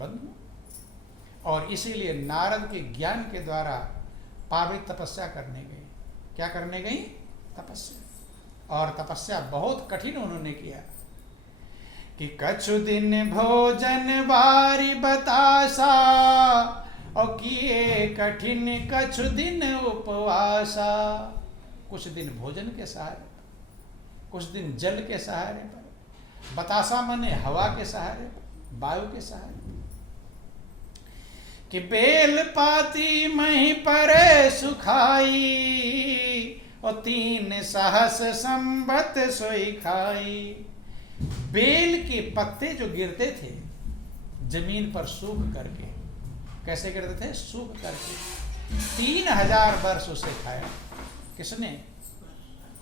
बंधु। और इसीलिए नारद के ज्ञान के द्वारा पार्वती तपस्या करने गई। क्या करने गई? तपस्या। और तपस्या बहुत कठिन उन्होंने किया कि कछु दिन भोजन बारी बतासा और किए कठिन कछु दिन उपवासा। कुछ दिन भोजन के सहारे, कुछ दिन जल के सहारे पर, बतासा माने हवा के सहारे, वायु के सहारे, कि बेल पाती मही परे सुखाई और 3 सहस संबत सोई खाई। बेल के पत्ते जो गिरते थे जमीन पर सूख करके, कैसे गिरते थे? सूख करके। 3000 वर्ष उसे खाया। किसने?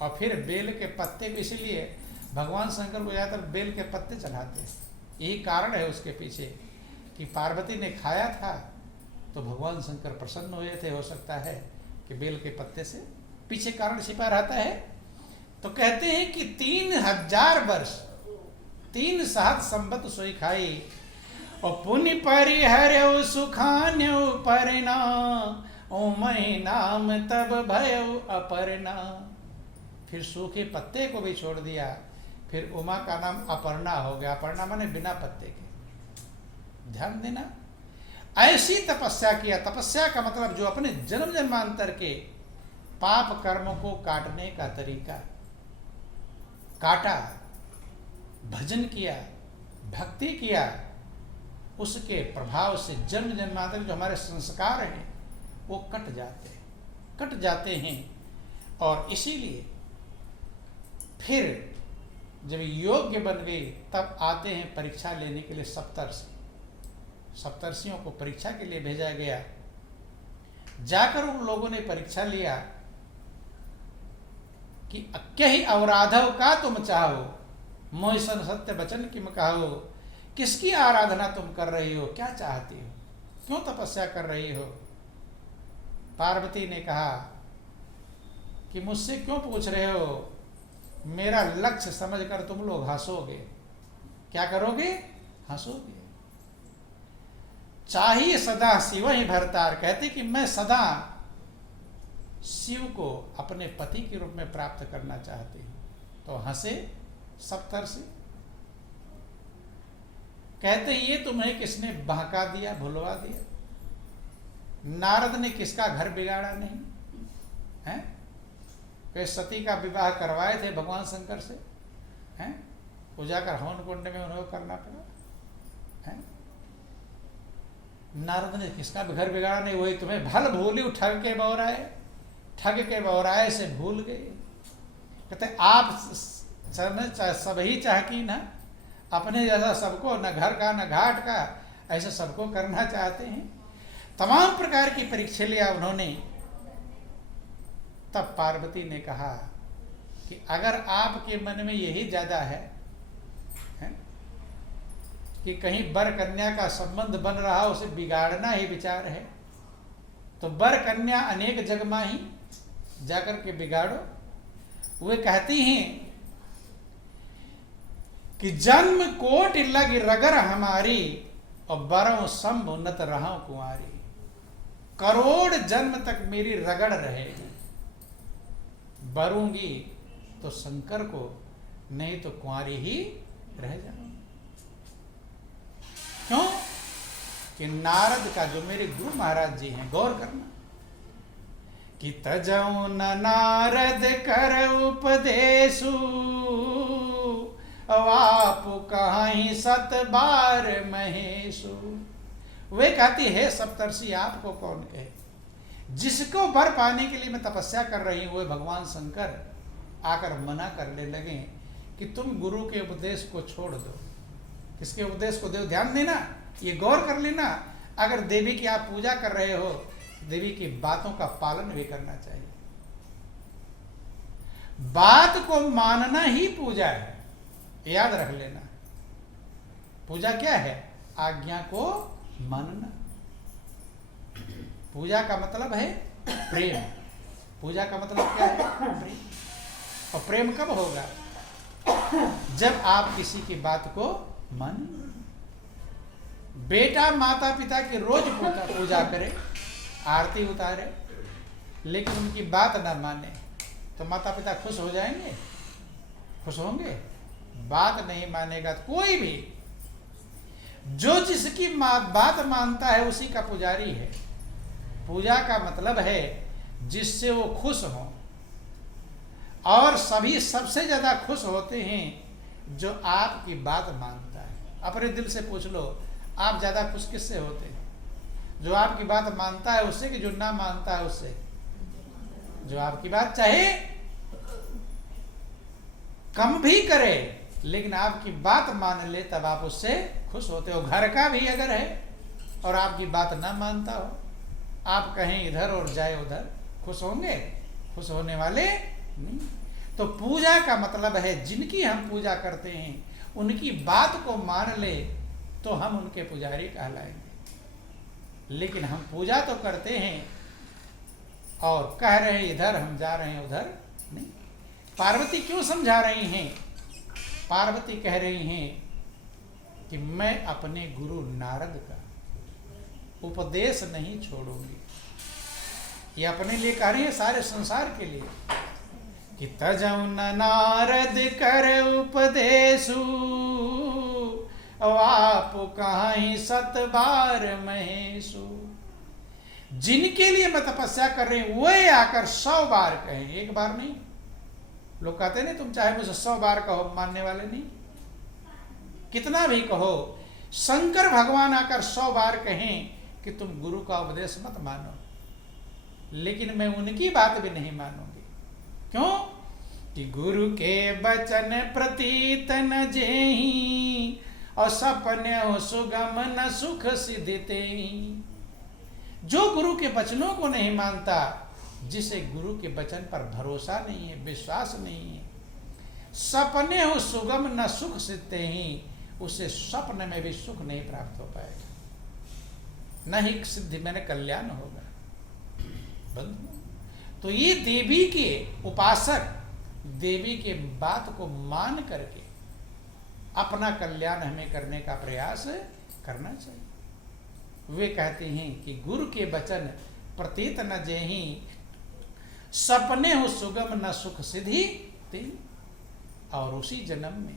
और फिर बेल के पत्ते को, इसीलिए भगवान शंकर को ज्यादातर बेल के पत्ते चढ़ाते हैं। यही कारण है उसके पीछे कि पार्वती ने खाया था तो भगवान शंकर प्रसन्न हुए थे। हो सकता है कि बेल के पत्ते से पीछे कारण छिपा रहता है। तो कहते हैं कि 3000 वर्ष 3 सहस्र संबत सोई खाई और पुण्य परिहर्यो सुखान्यो परिणा ओ मही नाम तब भयो अपर्णा। फिर सूखे पत्ते को भी छोड़ दिया, फिर उमा का नाम अपर्णा हो गया। अपर्णा माने बिना पत्ते के। ध्यान देना, ऐसी तपस्या किया। तपस्या का मतलब जो अपने जन्म जन्मांतर के पाप कर्मों को काटने का तरीका, काटा, भजन किया, भक्ति किया, उसके प्रभाव से जन्म जन्मांतर जो हमारे संस्कार हैं वो कट जाते हैं। और इसीलिए फिर जब योग्य बन गए तब आते हैं परीक्षा लेने के लिए सप्तर्षि। सप्तर्षियों को परीक्षा के लिए भेजा गया। जाकर उन लोगों ने परीक्षा लिया कि अक्यहि अवराधव का तुम चाहो, मोहसन सत्य वचन किम कहो। किसकी आराधना तुम कर रही हो? क्या चाहती हो? क्यों तपस्या कर रही हो? पार्वती ने कहा कि मुझसे क्यों पूछ रहे हो? मेरा लक्ष्य समझकर तुम लोग हंसोगे। क्या करोगे? हंसोगे। चाहिए सदा शिव ही भरतार। कहते कि मैं सदा शिव को अपने पति के रूप में प्राप्त करना चाहती हूं। तो हंसे सप्तर्षि। कहते ये तुम्हें किसने बहका दिया, भुलवा दिया? नारद ने किसका घर बिगाड़ा नहीं है? कि सती का विवाह करवाए थे भगवान शंकर से, हैं? पूजा कर हवन कुंड में उन्हें करना पड़ा, हैं? नारद ने किसका घर बिगाड़ा नहीं। वही तुम्हें भल भूली ठग के बौराए, ठग के बौराए से भूल गए। कहते आप सभी चाहती ना अपने जैसा सबको, न घर का न घाट का, ऐसा सबको करना चाहते हैं। तमाम प्रकार की परीक्षा लिया उन्होंने। तब पार्वती ने कहा कि अगर आपके मन में यही ज्यादा है कि कहीं वर कन्या का संबंध बन रहा, उसे बिगाड़ना ही विचार है, तो वर कन्या अनेक जगमा ही जाकर के बिगाड़ो। वे कहती हैं कि जन्म कोट लग रगर हमारी और बरों संभ उन्नत रहा कुंवारी। करोड़ जन्म तक मेरी रगड़ रहेगी, बरूंगी तो शंकर को, नहीं तो कुंवारी ही रह जाऊंगी। क्यों? कि नारद का जो मेरे गुरु महाराज जी हैं, गौर करना, कि तजऊ न नारद कर उपदेशु आप कहीं 7 बार महेशु। वे कहती है सप्तर्षि आपको कौन कहे? जिसको वर पाने के लिए मैं तपस्या कर रही हूं, वे भगवान शंकर आकर मना करने लगे कि तुम गुरु के उपदेश को छोड़ दो। किसके उपदेश को? ध्यान देना, ये गौर कर लेना। अगर देवी की आप पूजा कर रहे हो, देवी की बातों का पालन भी करना चाहिए। बात को मानना ही पूजा है, याद रख लेना। पूजा क्या है? आज्ञा को मानना। पूजा का मतलब है प्रेम। पूजा का मतलब क्या है? प्रेम। और प्रेम कब होगा? जब आप किसी की बात को मानेंगे। बेटा माता पिता की रोज पूजा करे, आरती उतारे, लेकिन उनकी बात ना माने तो माता पिता खुश हो जाएंगे? खुश होंगे? बात नहीं मानेगा तो कोई भी, जो जिसकी बात मानता है उसी का पुजारी है। पूजा का मतलब है जिससे वो खुश हो, और सभी सबसे ज्यादा खुश होते हैं जो आपकी बात मानता है। अपने दिल से पूछ लो, आप ज्यादा खुश किससे होते हैं? जो आपकी बात मानता है उससे, कि जो ना मानता है उससे? जो आपकी बात चाहे कम भी करे लेकिन आपकी बात मान ले, तब आप उससे खुश होते हो। घर का भी अगर है और आपकी बात ना मानता हो, आप कहें इधर और जाए उधर, खुश होंगे? खुश होने वाले नहीं। तो पूजा का मतलब है जिनकी हम पूजा करते हैं उनकी बात को मान ले तो हम उनके पुजारी कहलाएंगे। लेकिन हम पूजा तो करते हैं और कह रहे हैं इधर, हम जा रहे हैं उधर नहीं। पार्वती क्यों समझा रही हैं? पार्वती कह रही हैं कि मैं अपने गुरु नारद का उपदेश नहीं छोड़ूंगी। ये अपने लिए कह रही है, सारे संसार के लिए, कि तजौ न नारद कर उपदेशु, आप कहीं 7 बार महेशु। जिनके लिए मैं तपस्या कर रही हूं वे आकर 100 बार कहें, एक बार नहीं। लोग कहते नहीं तुम चाहे मुझे 100 बार कहो, मानने वाले नहीं। कितना भी कहो, शंकर भगवान आकर 100 बार कहें कि तुम गुरु का उपदेश मत मानो, लेकिन मैं उनकी बात भी नहीं मानूंगी। क्यों? कि गुरु के बचन प्रतीत न जेहि, और सपने हो सुगम न सुख सिद्धते। जो गुरु के वचनों को नहीं मानता, जिसे गुरु के वचन पर भरोसा नहीं है, विश्वास नहीं है, सपने हो सुगम न सुख सिद्धते ही, उसे स्वप्न में भी सुख नहीं प्राप्त हो पाएगा, न ही सिद्धि में कल्याण होगा। तो ये देवी के उपासक देवी के बात को मान करके अपना कल्याण हमें करने का प्रयास करना चाहिए। वे कहते हैं कि गुरु के वचन प्रतीत न जेहि, सपने हो सुगम न सुख सिद्धि ते। और उसी जन्म में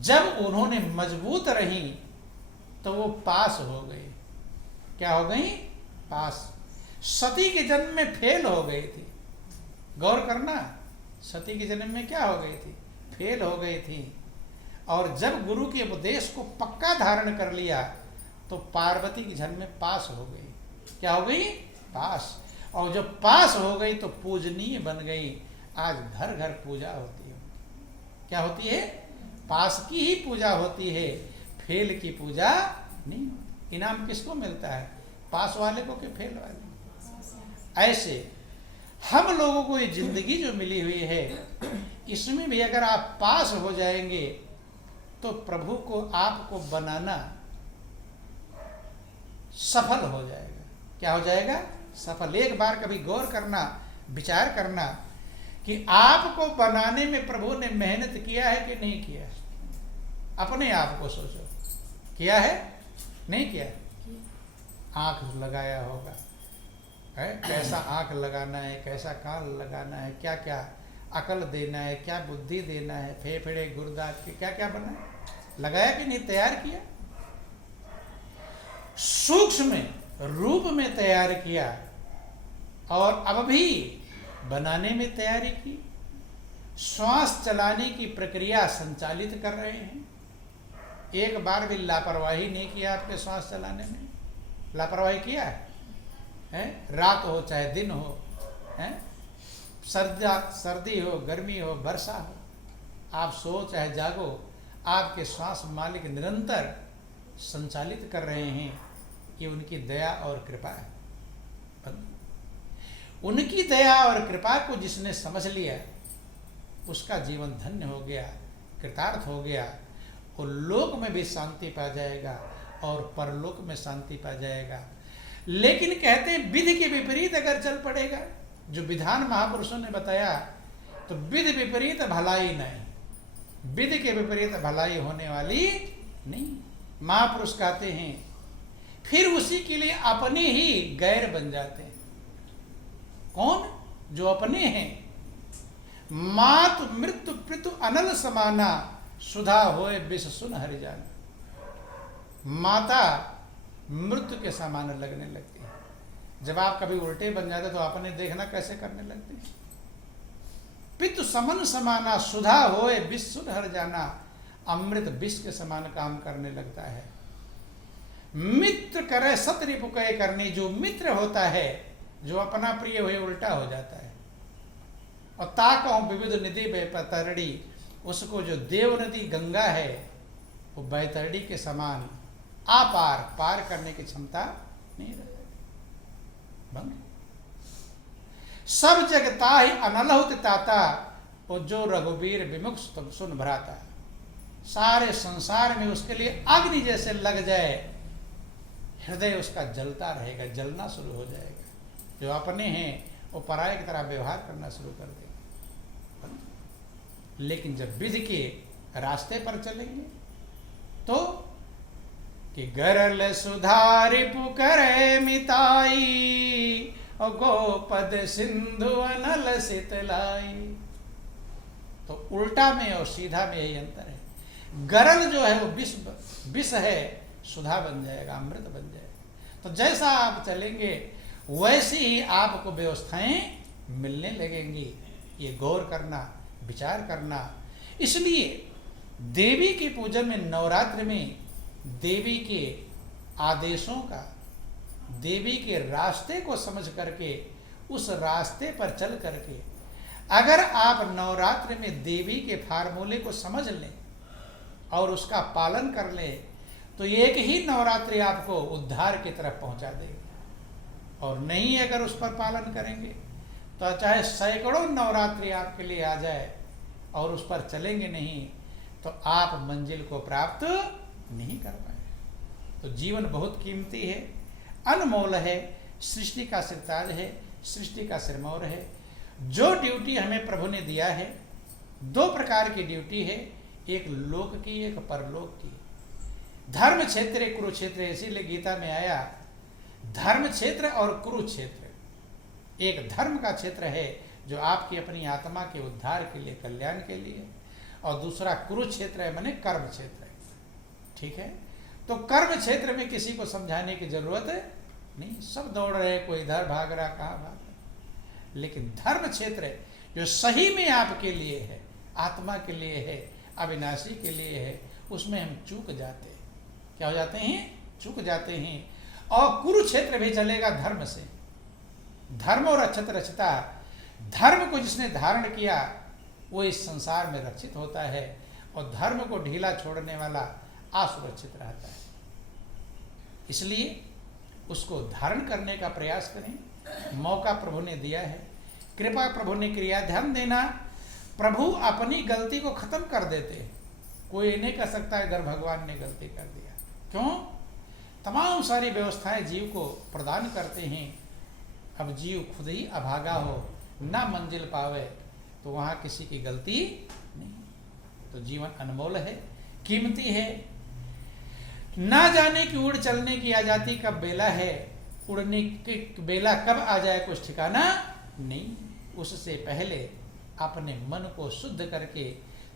जब उन्होंने मजबूत रही तो वो पास हो गई। क्या हो गई? पास। सती के जन्म में फेल हो गई थी। गौर करना, सती के जन्म में क्या हो गई थी? फेल हो गई थी। और जब गुरु के उपदेश को पक्का धारण कर लिया तो पार्वती के जन्म में पास हो गई। क्या हो गई? पास। और जब पास हो गई तो पूजनीय बन गई। आज घर घर पूजा होती है। क्या होती है? पास की ही पूजा होती है, फेल की पूजा नहीं। इनाम किसको मिलता है? पास वाले को कि फेल वाले? ऐसे हम लोगों को ये जिंदगी जो मिली हुई है, इसमें भी अगर आप पास हो जाएंगे तो प्रभु को आपको बनाना सफल हो जाएगा। क्या हो जाएगा? सफल। एक बार कभी गौर करना, विचार करना कि आपको बनाने में प्रभु ने मेहनत किया है कि नहीं किया? अपने आप को सोचो, किया है? नहीं किया? आंख लगाया होगा है, कैसा आंख लगाना है, कैसा कान लगाना है, क्या क्या अकल देना है, क्या बुद्धि देना है, फेफड़े गुर्दा के क्या क्या बना है, लगाया कि नहीं? तैयार किया। सूक्ष्म रूप में तैयार किया और अब भी बनाने में तैयारी की। श्वास चलाने की प्रक्रिया संचालित कर रहे हैं। एक बार भी लापरवाही नहीं किया आपके श्वास चलाने में? लापरवाही किया है? रात हो चाहे दिन हो, है? सर्दी हो, गर्मी हो, वर्षा हो, आप सो चाहे जागो, आपके श्वास मालिक निरंतर संचालित कर रहे हैं। ये उनकी दया और कृपा है। उनकी दया और कृपा को जिसने समझ लिया उसका जीवन धन्य हो गया, कृतार्थ हो गया। वो लोक में भी शांति पा जाएगा और परलोक में शांति पा जाएगा। लेकिन कहते हैं विधि के विपरीत अगर चल पड़ेगा, जो विधान महापुरुषों ने बताया, तो विधि विपरीत भलाई नहीं। विधि के विपरीत भलाई होने वाली नहीं। महापुरुष कहते हैं, फिर उसी के लिए अपने ही गैर बन जाते हैं। कौन? जो अपने हैं। मात मृत्यु पृथु अनल समाना, सुधा होए विष सुन हरि जाना। माता मृत्यु के समान लगने लगती है। जब आप कभी उल्टे बन जाते तो आपने देखना कैसे करने लगते हैं। पितु समन समाना, सुधा होए विष सुन हर जाना, अमृत विष के समान काम करने लगता है। मित्र करे सत रिपु कहे करनी, जो मित्र होता है, जो अपना प्रिय हुए उल्टा हो जाता है। और ताकहूं विविध निधि बैतरणी, उसको जो देव नदी गंगा है वो बैतरणी के समान आपार पार करने की क्षमता नहीं रहे। सब जगता ही अनलहुत ताता, और जो रघुवीर विमुख सुन भराता। सारे संसार में उसके लिए अग्नि जैसे लग जाए, हृदय उसका जलता रहेगा, जलना शुरू हो जाएगा। जो अपने हैं वो पराये की तरह व्यवहार करना शुरू कर देगा। लेकिन जब विधि के रास्ते पर चलेंगे तो कि गरल सुधारि पुकरे मिताई, और गोपद सिंधु अनल सितलाई। तो उल्टा में और सीधा में यही अंतर है। गरल जो है वो विष है, सुधा बन जाएगा, अमृत बन जाएगा। तो जैसा आप चलेंगे वैसी ही आपको व्यवस्थाएं मिलने लगेंगी। ये गौर करना, विचार करना। इसलिए देवी के पूजन में, नवरात्र में देवी के आदेशों का, देवी के रास्ते को समझ करके, उस रास्ते पर चल करके अगर आप नवरात्र में देवी के फार्मूले को समझ लें और उसका पालन कर लें तो एक ही नवरात्रि आपको उद्धार की तरफ पहुंचा देगी। और नहीं अगर उस पर पालन करेंगे तो चाहे सैकड़ों नवरात्रि आपके लिए आ जाए और उस पर चलेंगे नहीं तो आप मंजिल को प्राप्त नहीं कर पाए। तो जीवन बहुत कीमती है, अनमोल है, सृष्टि का सिरताज है, सृष्टि का सिरमौर है। जो ड्यूटी हमें प्रभु ने दिया है, दो प्रकार की ड्यूटी है, एक लोक की, एक परलोक की। धर्म क्षेत्र कुरुक्षेत्र, इसीलिए गीता में आया धर्म क्षेत्र और कुरुक्षेत्र। एक धर्म का क्षेत्र है जो आपकी अपनी आत्मा के उद्धार के लिए, कल्याण के लिए, और दूसरा कुरुक्षेत्र है माने कर्म क्षेत्र है। ठीक है, तो कर्म क्षेत्र में किसी को समझाने की जरूरत नहीं, सब दौड़ रहे, कोई इधर भाग रहा, कहाँ भाग रहा। लेकिन धर्म क्षेत्र जो सही में आपके लिए है, आत्मा के लिए है, अविनाशी के लिए है, उसमें हम चूक जाते हैं। क्या हो जाते हैं? चूक जाते हैं। और कुरुक्षेत्र भी चलेगा धर्म से। धर्म और रक्षत रचता, धर्म को जिसने धारण किया वो इस संसार में रक्षित होता है, और धर्म को ढीला छोड़ने वाला असुरक्षित रहता है। इसलिए उसको धारण करने का प्रयास करें। मौका प्रभु ने दिया है, कृपा प्रभु ने किया। ध्यान देना, प्रभु अपनी गलती को खत्म कर देते हैं। कोई नहीं कर सकता इधर भगवान ने गलती कर दिया। क्यों? तमाम सारी व्यवस्थाएं जीव को प्रदान करते हैं। अब जीव खुद ही अभागा हो, ना मंजिल पावे, तो वहां किसी की गलती नहीं। तो जीवन अनमोल है, कीमती है। ना जाने की उड़ चलने की आजादी कब बेला है, उड़ने की बेला कब आ जाए कुछ ठिकाना नहीं। उससे पहले अपने मन को शुद्ध करके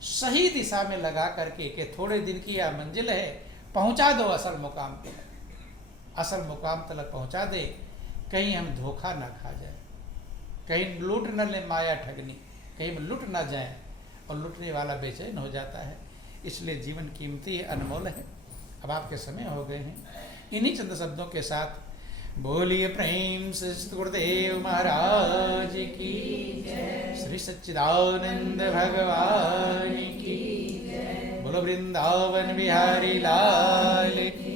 सही दिशा में लगा करके कि थोड़े दिन की यह मंजिल है, पहुंचा दो असल मुकाम पे, असल मुकाम तक पहुंचा दे। कहीं हम धोखा ना खा जाए, कहीं लूट न ले माया ठगनी, कहीं हम लूट ना जाए, और लूटने वाला बेचैन हो जाता है। इसलिए जीवन कीमती है, अनमोल है। अब आपके समय हो गए हैं। इन्हीं चंद शब्दों के साथ बोलिए प्रेम से गुरुदेव महाराज की जय, श्री सच्चिदानंद भगवान की जय, बोलो वृंदावन बिहारी लाल की।